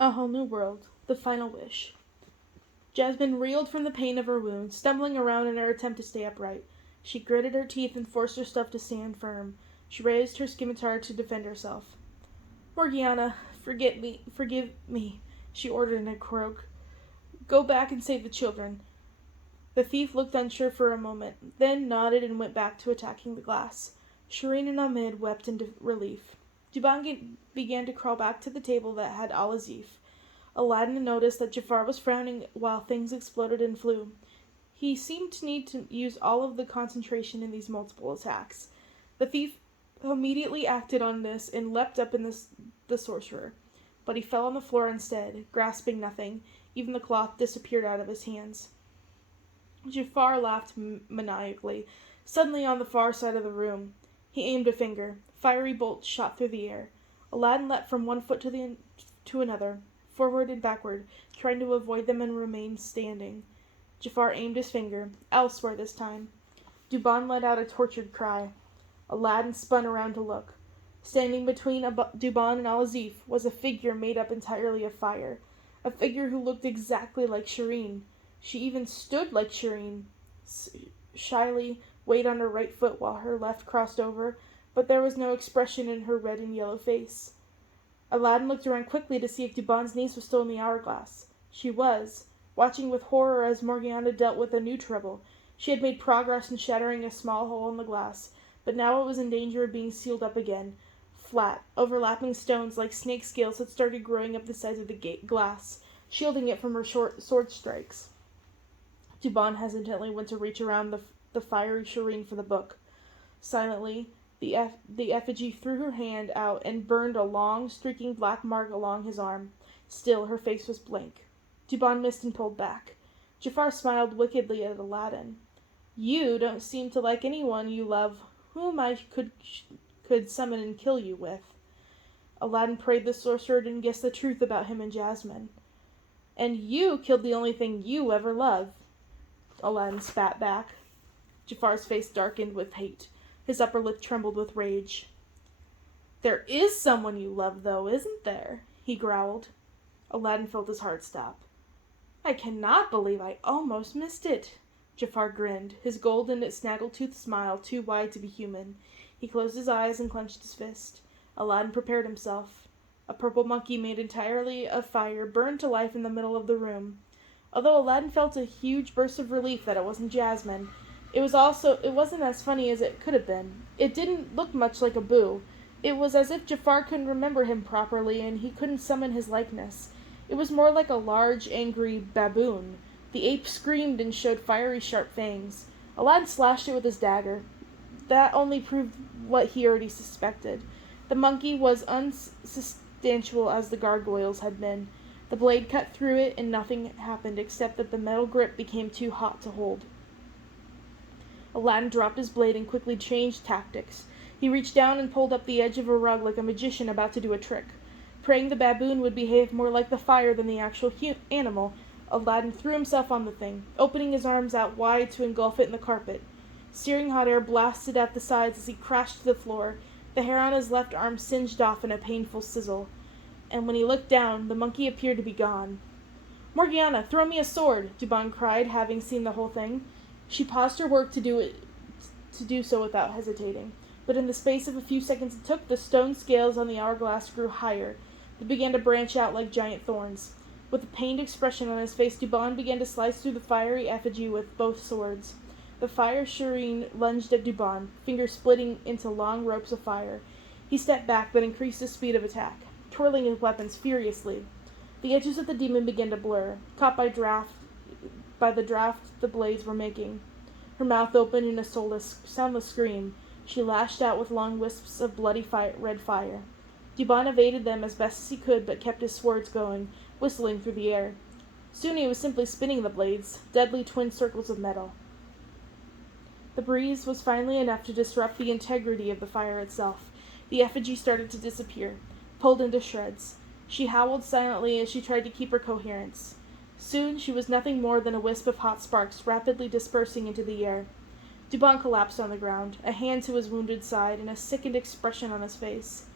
A Whole New World, The Final Wish. Jasmine reeled from the pain of her wound, stumbling around in her attempt to stay upright. She gritted her teeth and forced herself to stand firm. She raised her scimitar to defend herself. "Morgiana, forgive me," she ordered in a croak. "Go back and save the children." The thief looked unsure for a moment, then nodded and went back to attacking the glass. Shireen and Ahmed wept in relief. Duban began to crawl back to the table that had Al-Azif. Aladdin noticed that Jafar was frowning while things exploded and flew. He seemed to need to use all of the concentration in these multiple attacks. The thief immediately acted on this and leapt up in the sorcerer. But he fell on the floor instead, grasping nothing. Even the cloth disappeared out of his hands. Jafar laughed maniacally. Suddenly on the far side of the room, he aimed a finger. Fiery bolts shot through the air. Aladdin leapt from one foot to another, forward and backward, trying to avoid them and remain standing. Jafar aimed his finger, elsewhere this time. Duban let out a tortured cry. Aladdin spun around to look. Standing between Duban and Al-Azif was a figure made up entirely of fire. A figure who looked exactly like Shireen. She even stood like Shireen, shyly weighed on her right foot while her left crossed over, but there was no expression in her red and yellow face. Aladdin looked around quickly to see if Duban's niece was still in the hourglass. She was, watching with horror as Morgiana dealt with a new trouble. She had made progress in shattering a small hole in the glass, but now it was in danger of being sealed up again. Flat, overlapping stones like snake scales had started growing up the sides of the glass, shielding it from her short sword strikes. Duban hesitantly went to reach around the fiery Shireen for the book. Silently, the effigy threw her hand out and burned a long, streaking black mark along his arm. Still, her face was blank. Duban missed and pulled back. Jafar smiled wickedly at Aladdin. "You don't seem to like anyone you love whom I could summon and kill you with." Aladdin prayed the sorcerer didn't guess the truth about him and Jasmine. "And you killed the only thing you ever loved," Aladdin spat back. Jafar's face darkened with hate. His upper lip trembled with rage. "There is someone you love, though, isn't there?" he growled. Aladdin felt his heart stop. "I cannot believe I almost missed it." Jafar grinned, his golden snaggletooth smile too wide to be human. He closed his eyes and clenched his fist. Aladdin prepared himself. A purple monkey made entirely of fire burned to life in the middle of the room. Although Aladdin felt a huge burst of relief that it wasn't Jasmine, it wasn't as funny as it could have been. It didn't look much like a boo. It was as if Jafar couldn't remember him properly and he couldn't summon his likeness. It was more like a large, angry baboon. The ape screamed and showed fiery, sharp fangs. Aladdin slashed it with his dagger. That only proved what he already suspected. The monkey was unsubstantial as the gargoyles had been. The blade cut through it and nothing happened except that the metal grip became too hot to hold. Aladdin dropped his blade and quickly changed tactics. He reached down and pulled up the edge of a rug like a magician about to do a trick. Praying the baboon would behave more like the fire than the actual animal, Aladdin threw himself on the thing, opening his arms out wide to engulf it in the carpet. Searing hot air blasted at the sides as he crashed to the floor. The hair on his left arm singed off in a painful sizzle. And when he looked down, the monkey appeared to be gone. "Morgiana, throw me a sword!" Duban cried, having seen the whole thing. She paused her work to do so without hesitating. But in the space of a few seconds it took, the stone scales on the hourglass grew higher. They began to branch out like giant thorns. With a pained expression on his face, Duban began to slice through the fiery effigy with both swords. The fire Shireen lunged at Duban, fingers splitting into long ropes of fire. He stepped back, but increased his speed of attack, twirling his weapons furiously. The edges of the demon began to blur, caught by the draft the blades were making. Her mouth opened in a soundless scream. She lashed out with long wisps of bloody red fire. Duban evaded them as best as he could, but kept his swords going, whistling through the air. Soon he was simply spinning the blades, deadly twin circles of metal. The breeze was finally enough to disrupt the integrity of the fire itself. The effigy started to disappear, pulled into shreds. She howled silently as she tried to keep her coherence. Soon she was nothing more than a wisp of hot sparks rapidly dispersing into the air. Duban collapsed on the ground, a hand to his wounded side and a sickened expression on his face.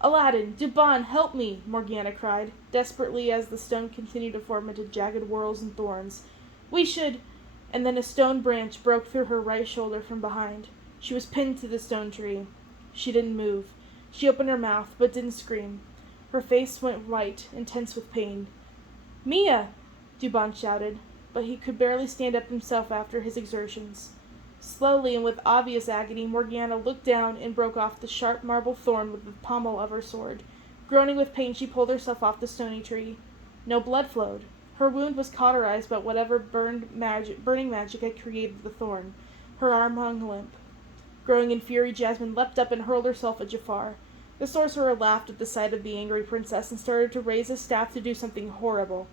"Aladdin! Duban, help me!" Morgiana cried, desperately as the stone continued to form into jagged whorls and thorns. "We should—" And then a stone branch broke through her right shoulder from behind. She was pinned to the stone tree. She didn't move. She opened her mouth, but didn't scream. Her face went white and tense with pain. "Mia!" Duban shouted, but he could barely stand up himself after his exertions. Slowly and with obvious agony, Morgiana looked down and broke off the sharp marble thorn with the pommel of her sword. Groaning with pain, she pulled herself off the stony tree. No blood flowed. Her wound was cauterized by whatever burning magic had created the thorn. Her arm hung limp. Growing in fury, Jasmine leapt up and hurled herself at Jafar. The sorcerer laughed at the sight of the angry princess and started to raise his staff to do something horrible.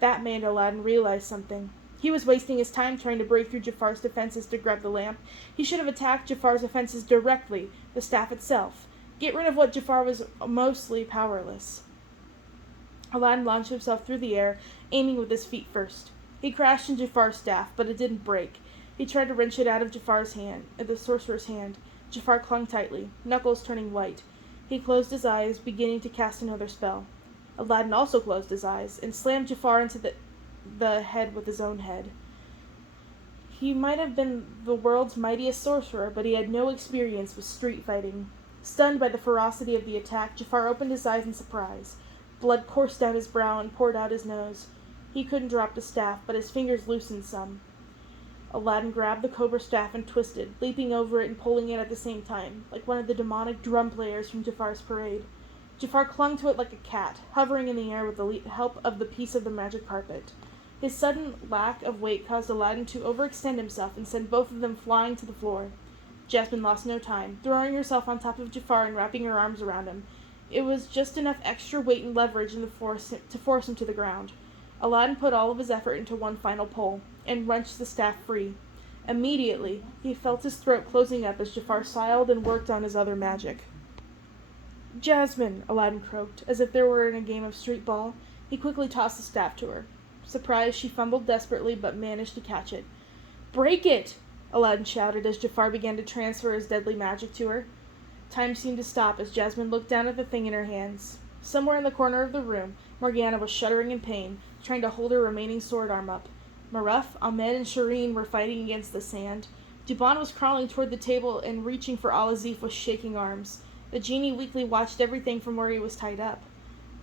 That made Aladdin realize something. He was wasting his time trying to break through Jafar's defenses to grab the lamp. He should have attacked Jafar's defenses directly, the staff itself. Get rid of what Jafar was mostly powerless. Aladdin launched himself through the air, aiming with his feet first. He crashed in Jafar's staff, but it didn't break. He tried to wrench it out of the sorcerer's hand. Jafar clung tightly, knuckles turning white. He closed his eyes, beginning to cast another spell. Aladdin also closed his eyes, and slammed Jafar into the head with his own head. He might have been the world's mightiest sorcerer, but he had no experience with street fighting. Stunned by the ferocity of the attack, Jafar opened his eyes in surprise. Blood coursed down his brow and poured out his nose. He couldn't drop the staff, but his fingers loosened some. Aladdin grabbed the cobra staff and twisted, leaping over it and pulling it at the same time, like one of the demonic drum players from Jafar's parade. Jafar clung to it like a cat, hovering in the air with the help of the piece of the magic carpet. His sudden lack of weight caused Aladdin to overextend himself and send both of them flying to the floor. Jasmine lost no time, throwing herself on top of Jafar and wrapping her arms around him. It was just enough extra weight and leverage to force him to the ground. Aladdin put all of his effort into one final pull, and wrenched the staff free. Immediately, he felt his throat closing up as Jafar sighed and worked on his other magic. "Jasmine," Aladdin croaked, as if they were in a game of street ball. He quickly tossed the staff to her. Surprised, she fumbled desperately, but managed to catch it. "Break it!" Aladdin shouted as Jafar began to transfer his deadly magic to her. Time seemed to stop as Jasmine looked down at the thing in her hands. Somewhere in the corner of the room, Morgiana was shuddering in pain, trying to hold her remaining sword arm up. Maruf, Ahmed, and Shireen were fighting against the sand. Duban was crawling toward the table and reaching for Al-Azif with shaking arms. The genie weakly watched everything from where he was tied up.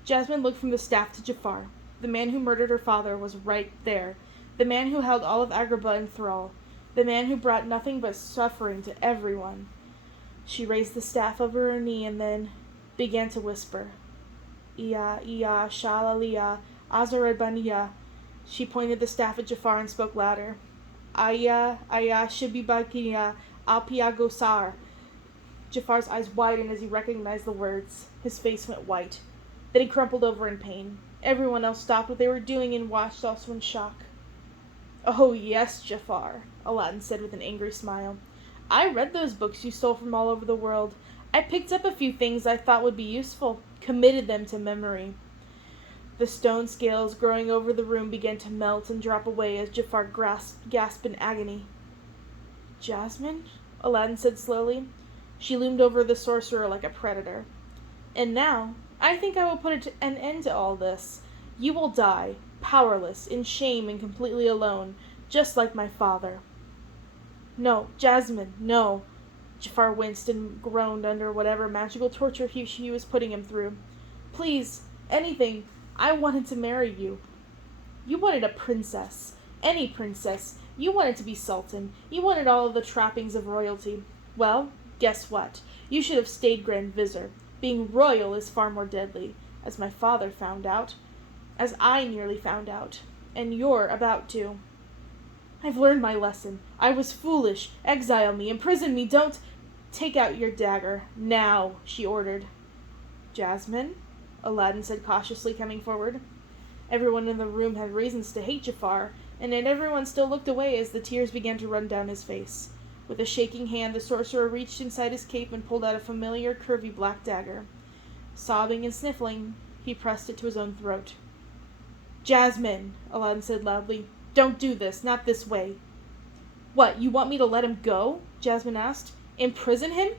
Jasmine looked from the staff to Jafar. The man who murdered her father was right there. The man who held all of Agrabah in thrall. The man who brought nothing but suffering to everyone. She raised the staff over her knee and then began to whisper. "Iya, iya, shalaliya, azarebaniya." She pointed the staff at Jafar and spoke louder. "Aya, aya, shibibakiya, alpiagosar." Jafar's eyes widened as he recognized the words. His face went white. Then he crumpled over in pain. Everyone else stopped what they were doing and watched, also in shock. "Oh, yes, Jafar," Aladdin said with an angry smile. "I read those books you stole from all over the world. I picked up a few things I thought would be useful, committed them to memory." The stone scales growing over the room began to melt and drop away as Jafar gasped in agony. "Jasmine?" Aladdin said slowly. She loomed over the sorcerer like a predator. "And now, I think I will put an end to all this. You will die, powerless, in shame and completely alone, just like my father." "No, Jasmine, no." Jafar winced and groaned under whatever magical torture she was putting him through. "Please, anything. I wanted to marry you." "You wanted a princess. Any princess. You wanted to be sultan. You wanted all of the trappings of royalty. Well, guess what? You should have stayed Grand Vizir. Being royal is far more deadly, as my father found out. As I nearly found out. And you're about to. I've learned my lesson. I was foolish. Exile me. Imprison me. Don't. Take out your dagger. Now," she ordered. "Jasmine?" Aladdin said cautiously, coming forward. Everyone in the room had reasons to hate Jafar, and yet everyone still looked away as the tears began to run down his face. With a shaking hand, the sorcerer reached inside his cape and pulled out a familiar, curvy black dagger. Sobbing and sniffling, he pressed it to his own throat. "Jasmine," Aladdin said loudly, "don't do this, not this way." "What, you want me to let him go?" Jasmine asked. "Imprison him?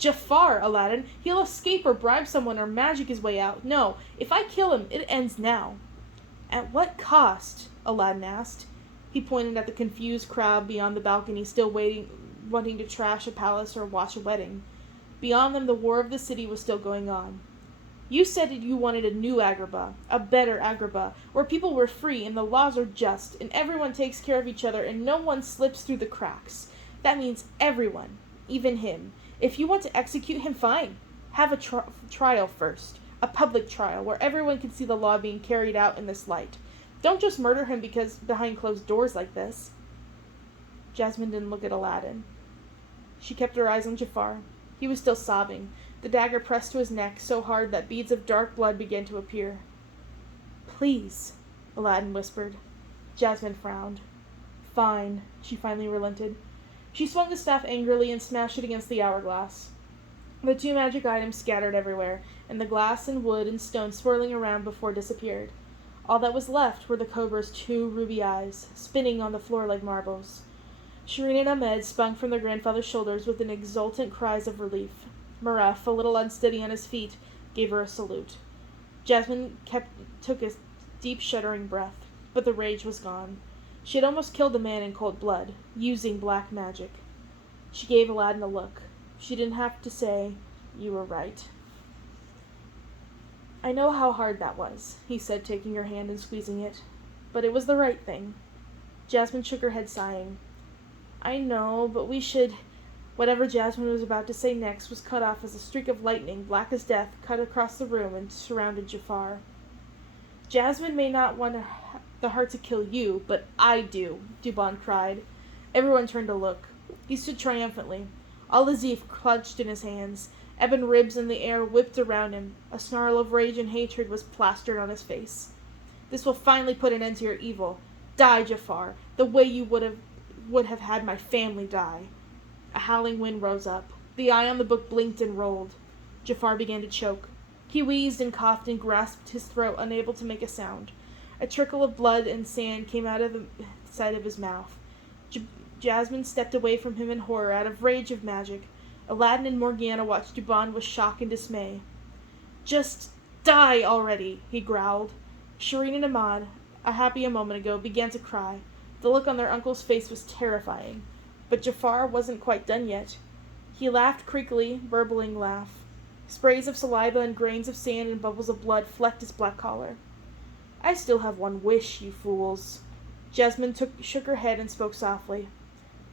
Jafar, Aladdin. He'll escape or bribe someone or magic his way out. No, if I kill him, it ends now. At what cost? Aladdin asked. He pointed at the confused crowd beyond the balcony, still wanting to trash a palace or watch a wedding. Beyond them, the war of the city was still going on. You said you wanted a new Agrabah, a better Agrabah, where people were free and the laws are just, and everyone takes care of each other and no one slips through the cracks. That means everyone, even him. If you want to execute him, fine. Have a trial first, a public trial, where everyone can see the law being carried out in this light. Don't just murder him because behind closed doors like this. Jasmine didn't look at Aladdin. She kept her eyes on Jafar. He was still sobbing, the dagger pressed to his neck so hard that beads of dark blood began to appear. Please, Aladdin whispered. Jasmine frowned. Fine, she finally relented. She swung the staff angrily and smashed it against the hourglass. The two magic items scattered everywhere, and the glass and wood and stone swirling around before disappeared. All that was left were the cobra's two ruby eyes, spinning on the floor like marbles. Shireen and Ahmed spun from their grandfather's shoulders with an exultant cries of relief. Maraf, a little unsteady on his feet, gave her a salute. Jasmine took a deep shuddering breath, but the rage was gone. She had almost killed a man in cold blood, using black magic. She gave Aladdin a look. She didn't have to say, "You were right." "I know how hard that was," he said, taking her hand and squeezing it. "But it was the right thing." Jasmine shook her head, sighing. "I know, but we should—" Whatever Jasmine was about to say next was cut off as a streak of lightning, black as death, cut across the room and surrounded Jafar. "Jasmine may not want the heart to kill you, but I do," Dubon cried. Everyone turned to look. He stood triumphantly. Al-Azif clutched in his hands. Ebon ribs in the air whipped around him. A snarl of rage and hatred was plastered on his face. "This will finally put an end to your evil. Die, Jafar, the way you would have had my family die." A howling wind rose up. The eye on the book blinked and rolled. Jafar began to choke. He wheezed and coughed and grasped his throat, unable to make a sound. A trickle of blood and sand came out of the side of his mouth. Jasmine stepped away from him in horror, out of rage of magic. Aladdin and Morgiana watched Dubon with shock and dismay. "Just die already," he growled. Shireen and Ahmad, happy a moment ago, began to cry. The look on their uncle's face was terrifying. But Jafar wasn't quite done yet. He laughed creakily, burbling laugh. Sprays of saliva and grains of sand and bubbles of blood flecked his black collar. "I still have one wish, you fools." Jasmine shook her head and spoke softly.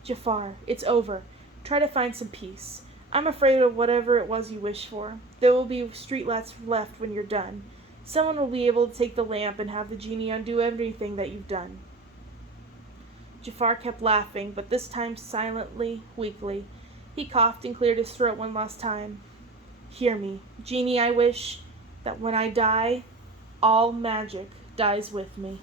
"Jafar, it's over. Try to find some peace. I'm afraid of whatever it was you wished for. There will be street lights left when you're done. Someone will be able to take the lamp and have the genie undo everything that you've done." Jafar kept laughing, but this time silently, weakly. He coughed and cleared his throat one last time. "Hear me, Genie, I wish that when I die, all magic dies with me."